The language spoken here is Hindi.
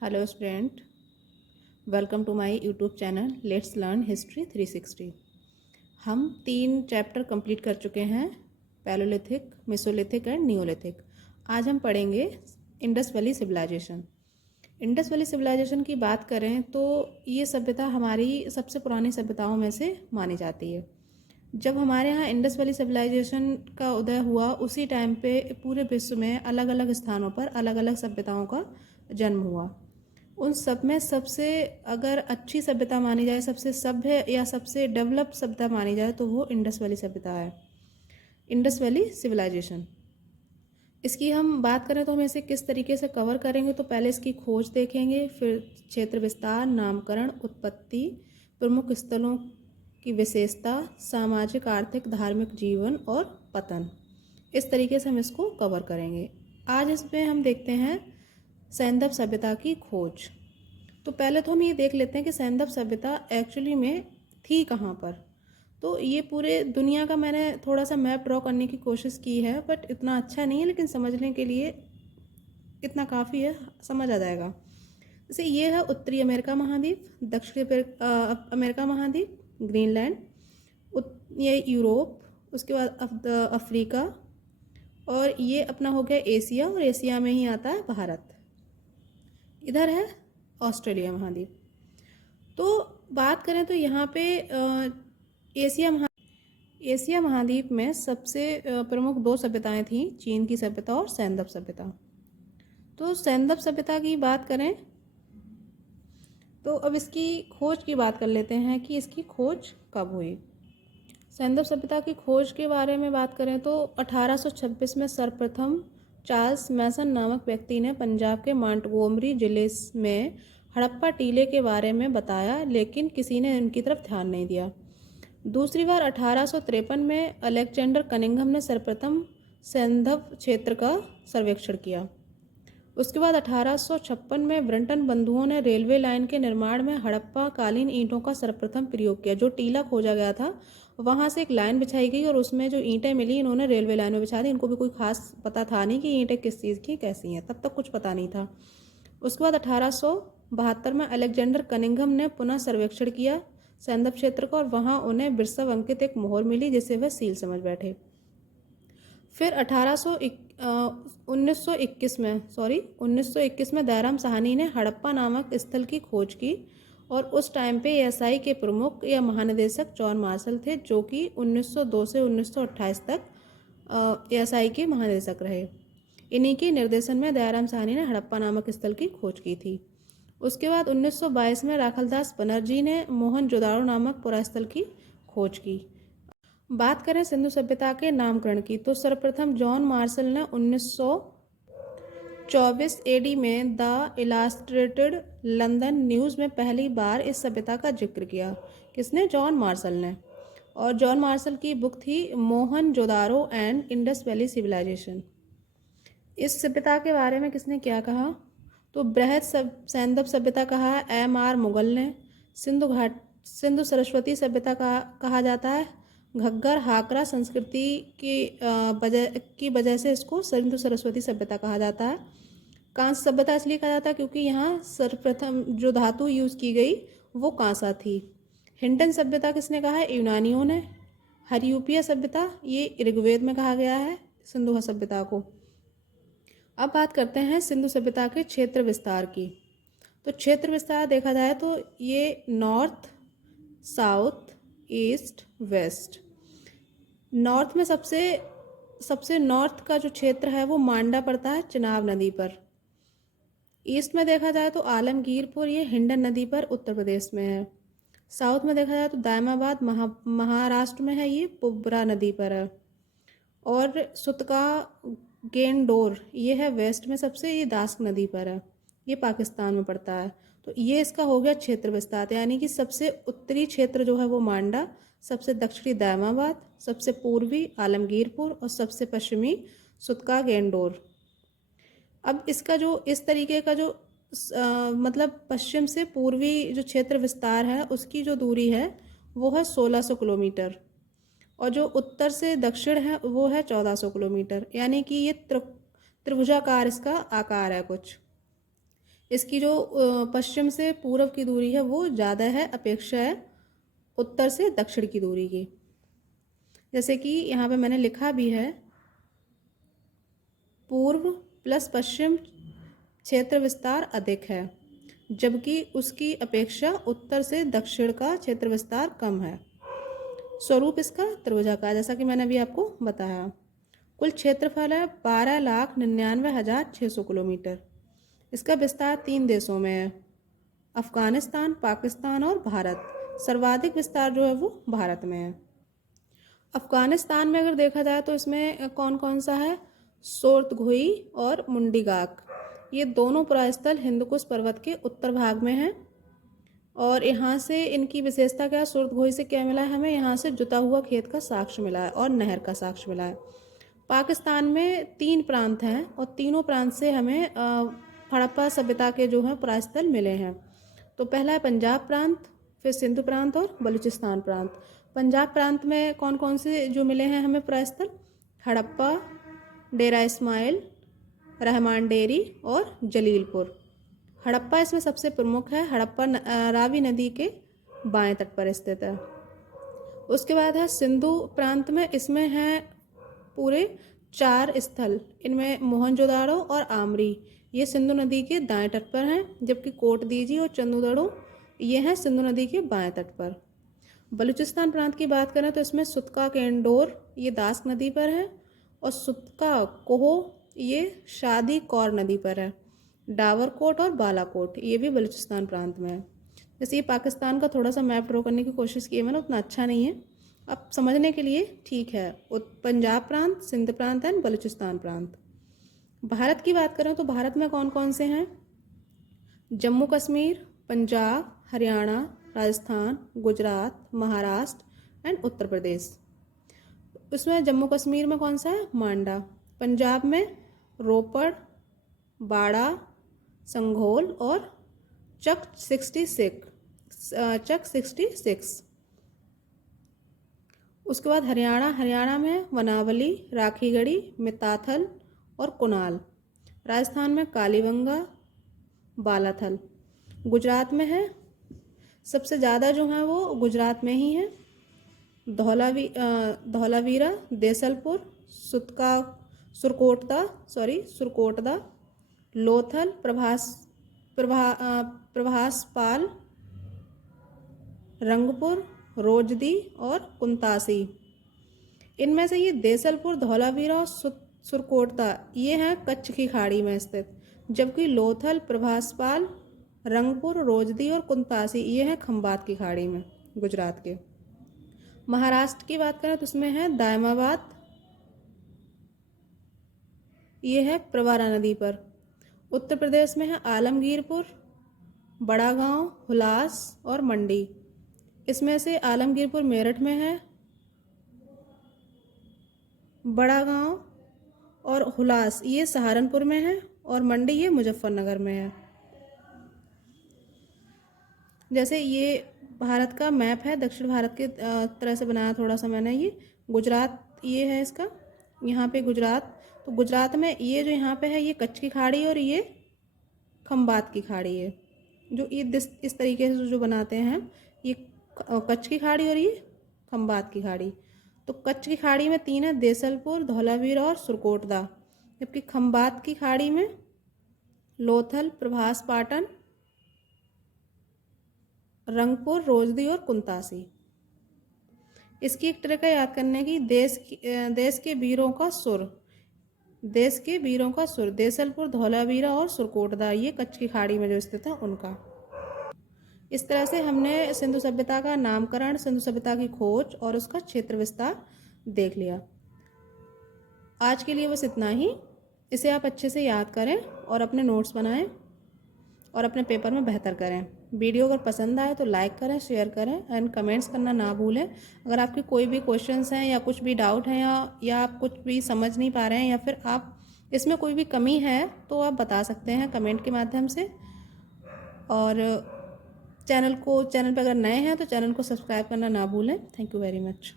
Hello student, welcome to my YouTube channel let's learn history 360। हम 3 चैप्टर कंप्लीट कर चुके हैं, पैलोलिथिक, मेसोलिथिक एंड नियोलिथिक। आज हम पढ़ेंगे Indus valley civilization. Indus valley civilization की बात करें तो ये सभ्यता हमारी सबसे पुरानी सभ्यताओं में से मानी जाती है। जब हमारे यहाँ इंडस वैली सिविलाइजेशन का उदय हुआ उसी टाइम पे पूरे विश्व में अलग अलग स्थानों पर अलग अलग सभ्यताओं का जन्म हुआ। उन सब में सबसे अगर अच्छी सभ्यता मानी जाए, सबसे सभ्य या सबसे डेवलप सभ्यता मानी जाए तो वो इंडस वैली सभ्यता है, इंडस वैली सिविलाइजेशन। इसकी हम बात करें तो हम इसे किस तरीके से कवर करेंगे, तो पहले इसकी खोज देखेंगे, फिर क्षेत्र विस्तार, नामकरण, उत्पत्ति, प्रमुख स्थलों की विशेषता, सामाजिक आर्थिक धार्मिक जीवन और पतन। इस तरीके से हम इसको कवर करेंगे। आज इसमें हम देखते हैं सैंधव सभ्यता की खोज। तो पहले तो हम ये देख लेते हैं कि सैंधव सभ्यता एक्चुअली में थी कहाँ पर। तो ये पूरे दुनिया का मैंने थोड़ा सा मैप ड्रॉ करने की कोशिश की है, बट इतना अच्छा नहीं है, लेकिन समझने के लिए इतना काफ़ी है, समझ आ जाएगा। जैसे ये है उत्तरी अमेरिका महाद्वीप, दक्षिणी अमेरिका महाद्वीप, ग्रीनलैंड, ये यूरोप, उसके बाद अफ्रीका, और ये अपना हो गया एशिया, और एशिया में ही आता है भारत। इधर है ऑस्ट्रेलिया महाद्वीप। तो बात करें तो यहाँ पे एशिया महाद्वीप में सबसे प्रमुख 2 सभ्यताएं थीं, चीन की सभ्यता और सैंधव सभ्यता। तो सैंधव सभ्यता की बात करें तो अब इसकी खोज की बात कर लेते हैं कि इसकी खोज कब हुई। सैंधव सभ्यता की खोज के बारे में बात करें तो 1826 में सर्वप्रथम चार्ल्स मैसन नामक व्यक्ति ने पंजाब के मांटगोमरी जिले में हड़प्पा टीले के बारे में बताया, लेकिन किसी ने इनकी तरफ ध्यान नहीं दिया। दूसरी बार 1853 में अलेक्जेंडर कनिंघम ने सर्वप्रथम सैंधव क्षेत्र का सर्वेक्षण किया। उसके बाद 1856 में ब्रंटन बंधुओं ने रेलवे लाइन के निर्माण में हड़प्पा कालीन ईंटों का सर्वप्रथम प्रयोग किया। जो टीला खोजा गया था वहाँ से एक लाइन बिछाई गई और उसमें जो ईंटें मिली इन्होंने रेलवे लाइन में बिछा दी। इनको भी कोई खास पता था नहीं कि ईंटें किस चीज़ की कैसी हैं, तब तक कुछ पता नहीं था। उसके बाद 1872 में अलेक्जेंडर कनिंघम ने पुनः सर्वेक्षण किया सैंधव क्षेत्र का, और वहाँ उन्हें बिरसव अंकित एक मोहर मिली जिसे वह सील समझ बैठे। फिर 1921 में दयाराम साहनी ने हड़प्पा नामक स्थल की खोज की, और उस टाइम पे एएसआई के प्रमुख या महानिदेशक जॉन मार्शल थे, जो कि 1902 से 1928 तक एएसआई के महानिदेशक रहे। इन्हीं के निर्देशन में दयाराम साहनी ने हड़प्पा नामक स्थल की खोज की थी। उसके बाद 1922 में राखलदास बनर्जी ने मोहनजोदाड़ो नामक पुरास्थल की खोज की। बात करें सिंधु सभ्यता के नामकरण की तो सर्वप्रथम जॉन मार्शल ने 1924 एडी में द इलास्ट्रेटेड लंदन न्यूज़ में पहली बार इस सभ्यता का जिक्र किया। किसने? जॉन मार्शल ने। और जॉन मार्शल की बुक थी Mohenjodaro and Indus valley civilization. इस सभ्यता के बारे में किसने क्या कहा? तो बृहद सैंधव सभ्यता कहा M.R. मुगल ने। सिंधु सरस्वती सभ्यता कहा जाता है। घग्गर हाकरा संस्कृति की वजह से इसको सिंधु सरस्वती सभ्यता कहा जाता है। कांस्य सभ्यता इसलिए कहा जाता है क्योंकि यहाँ सर्वप्रथम जो धातु यूज़ की गई वो कांसा थी। हिंडन सभ्यता किसने कहा है? यूनानियों ने। हरियूपीय सभ्यता ये ऋग्वेद में कहा गया है सिंधु सभ्यता को। अब बात करते हैं सिंधु सभ्यता के क्षेत्र विस्तार की। तो क्षेत्र विस्तार देखा जाए तो ये north, south, east, west. North में सबसे नॉर्थ का जो क्षेत्र है वो मांडा पड़ता है चिनाब नदी पर। ईस्ट में देखा जाए तो आलमगीरपुर ये हिंडन नदी पर उत्तर प्रदेश में है। साउथ में देखा जाए तो दायमाबाद महाराष्ट्र में है, ये पुबरा नदी पर है। और सुतका गेंडोर ये है वेस्ट में सबसे, ये दास्क नदी पर है, ये पाकिस्तान में पड़ता है। तो ये इसका हो गया क्षेत्र विस्तार, यानी कि सबसे उत्तरी क्षेत्र जो है वो मांडा, सबसे दक्षिणी दायमाबाद, सबसे पूर्वी आलमगीरपुर और सबसे पश्चिमी सुतका गेंडोर। अब इसका जो इस तरीके का जो मतलब पश्चिम से पूर्वी जो क्षेत्र विस्तार है उसकी जो दूरी है वो है 1600 किलोमीटर, और जो उत्तर से दक्षिण है वो है 1400 किलोमीटर, यानी कि ये त्रिभुजाकार इसका आकार है कुछ। इसकी जो पश्चिम से पूर्व की दूरी है वो ज़्यादा है अपेक्षा है उत्तर से दक्षिण की दूरी की। जैसे कि यहाँ पे मैंने लिखा भी है, पूर्व प्लस पश्चिम क्षेत्र विस्तार अधिक है, जबकि उसकी अपेक्षा उत्तर से दक्षिण का क्षेत्र विस्तार कम है। स्वरूप इसका त्रिभुजाकार, जैसा कि मैंने अभी आपको बताया। कुल क्षेत्रफल है 12,99,600 किलोमीटर। इसका विस्तार 3 देशों में है, अफगानिस्तान, पाकिस्तान और भारत। सर्वाधिक विस्तार जो है वो भारत में है। अफगानिस्तान में अगर देखा जाए तो इसमें कौन कौन सा है, सोर्तघुई और मुंडीगाक, ये दोनों पुरास्थल हिंदुकुश पर्वत के उत्तर भाग में हैं। और यहाँ से इनकी विशेषता क्या है, सोर्तघुई से क्या मिला है हमें, यहाँ से जुता हुआ खेत का साक्ष्य मिला है और नहर का साक्ष्य मिला है। पाकिस्तान में 3 प्रांत हैं और तीनों प्रांत से हमें हड़प्पा सभ्यता के जो हैं पुरास्थल मिले हैं। तो पहला है पंजाब प्रांत, फिर सिंधु प्रांत और बलूचिस्तान प्रांत। पंजाब प्रांत में कौन कौन से जो मिले हैं हमें पुरास्थल, हड़प्पा, डेरा इस्माइल, रहमान डेरी और जलीलपुर। हड़प्पा इसमें सबसे प्रमुख है। हड़प्पा रावी नदी के बाएं तट पर स्थित है। उसके बाद है सिंधु प्रांत में, इसमें है पूरे 4 स्थल। इनमें मोहनजोदाड़ो और आमरी ये सिंधु नदी के दाएं तट पर हैं, जबकि कोटदीजी और चंदूदड़ो ये हैं सिंधु नदी के बाएं तट पर। बलूचिस्तान प्रांत की बात करें तो इसमें सुतका केंडोर ये दास्क नदी पर है और सुतका कोहो ये शादी कौर नदी पर है। डावरकोट और बालाकोट ये भी बलूचिस्तान प्रांत में है। जैसे ये पाकिस्तान का थोड़ा सा मैप ड्रॉ करने की कोशिश की है मैंने, उतना अच्छा नहीं है, अब समझने के लिए ठीक है। पंजाब प्रांत, सिंध प्रांत एंड बलूचिस्तान प्रांत। भारत की बात करें तो भारत में कौन कौन से हैं, जम्मू कश्मीर, पंजाब, हरियाणा, राजस्थान, गुजरात, महाराष्ट्र एंड उत्तर प्रदेश। उसमें जम्मू कश्मीर में कौन सा है, मांडा। पंजाब में रोपड़, बाड़ा, संघोल और चक 66। उसके बाद हरियाणा में वनावली, राखीगढ़ी, मिताथल और कुनाल। राजस्थान में कालीबंगा, बालाथल। गुजरात में है, सबसे ज़्यादा जो है वो गुजरात में ही है, धौलावीरा, देसलपुर, सुरकोटदा, लोथल, प्रभासपाल, रंगपुर, रोजदी और कुंतासी। इनमें से ये देसलपुर, धौलावीरा और सुरकोटदा ये हैं कच्छ की खाड़ी में स्थित, जबकि लोथल, प्रभासपाल, रंगपुर, रोजदी और कुंतासी ये हैं खंबात की खाड़ी में गुजरात के। महाराष्ट्र की बात करें तो उसमें है दायमाबाद, ये है प्रवारा नदी पर। उत्तर प्रदेश में है आलमगीरपुर, बड़ा गांव, हुलास और मंडी। इसमें से आलमगीरपुर मेरठ में है, बड़ा गांव और हुलास ये सहारनपुर में है और मंडी ये मुजफ्फरनगर में है। जैसे ये भारत का मैप है, दक्षिण भारत के तरह से बनाया थोड़ा सा मैंने। ये गुजरात ये है इसका, यहाँ पे गुजरात, तो गुजरात में ये जो यहाँ पे है ये कच्छ की खाड़ी और ये खंबात की खाड़ी है। जो ये इस तरीके से जो बनाते हैं, ये कच्छ की खाड़ी और ये खंबात की खाड़ी। तो कच्छ की खाड़ी में 3 है, देसलपुर, धौलावीरा और सुरकोटदा, जबकि खंबात की खाड़ी में लोथल, प्रभास पाटन, रंगपुर, रोजदी और कुंतासी। इसकी एक ट्रिक है याद करने की, देश के वीरों का सुर, देसलपुर, धौलावीरा और सुरकोटदा ये कच्छ की खाड़ी में जो स्थित है उनका। इस तरह से हमने सिंधु सभ्यता का नामकरण, सिंधु सभ्यता की खोज और उसका क्षेत्र विस्तार देख लिया। आज के लिए बस इतना ही। इसे आप अच्छे से याद करें और अपने नोट्स बनाएं और अपने पेपर में बेहतर करें। वीडियो अगर पसंद आए तो लाइक करें, शेयर करें एंड कमेंट्स करना ना भूलें। अगर आपके कोई भी क्वेश्चंस हैं या कुछ भी डाउट है या आप कुछ भी समझ नहीं पा रहे हैं या फिर आप इसमें कोई भी कमी है तो आप बता सकते हैं कमेंट के माध्यम से। और चैनल पर अगर नए हैं तो चैनल को सब्सक्राइब करना ना भूलें। Thank you very much.